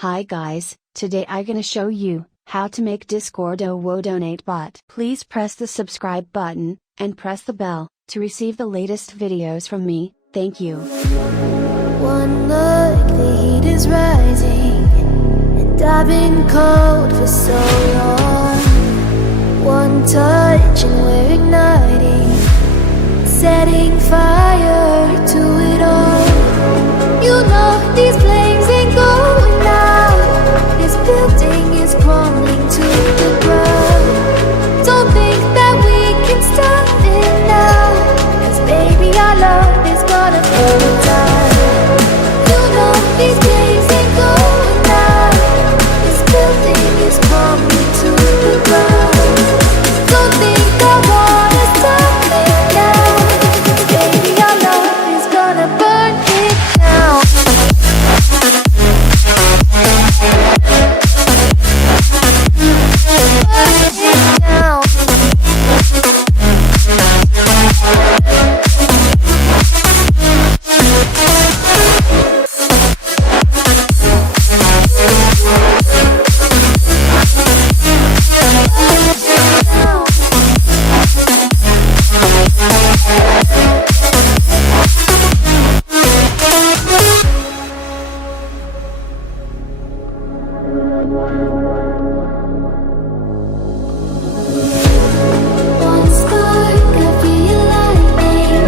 Hi guys, today I'm gonna show you how to make Discord OWO donate bot. Please press the subscribe button and press the bell to receive the latest videos from me. Thank you. One look, the heat is rising, and I've been cold for so long. One touch and we're igniting, setting fire to it all. You know these flames ain't going out. This building is crumbling to the ground. Don't think that we can stop it now, 'cause baby our love is gonna burn it down. You know these flames ain't going out. This building is crumbling to the ground. Don't think I wanna stop it now, 'cause baby our love is gonna burn it down. One spark, I feel lightning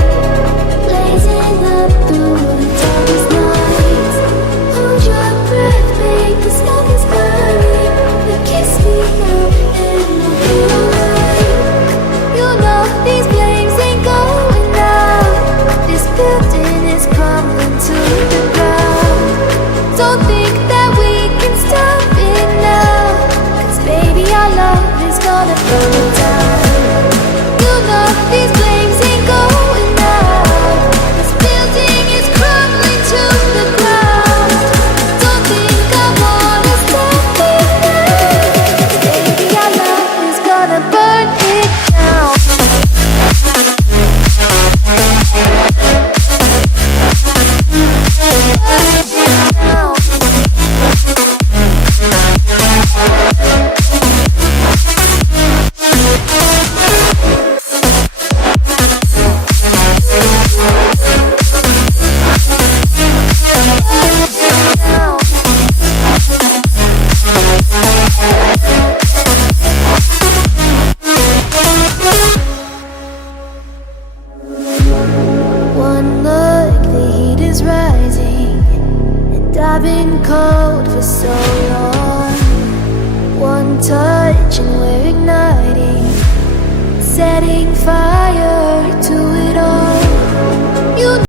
blazing up through the darkest nights. Hold your breath, make the smoke is burning. You kiss me now and I'll be alright. You know these flames ain't going out. This building is crumbling to the ground. Don't think that we can stop it now, 'cause baby our love is gonna burn it down. You know these flames ain't going out. This building is crumbling to the ground. Don't think I wanna stop it now, 'cause baby our love is gonna burn it down. One look, the heat is rising, and I've been cold for so long.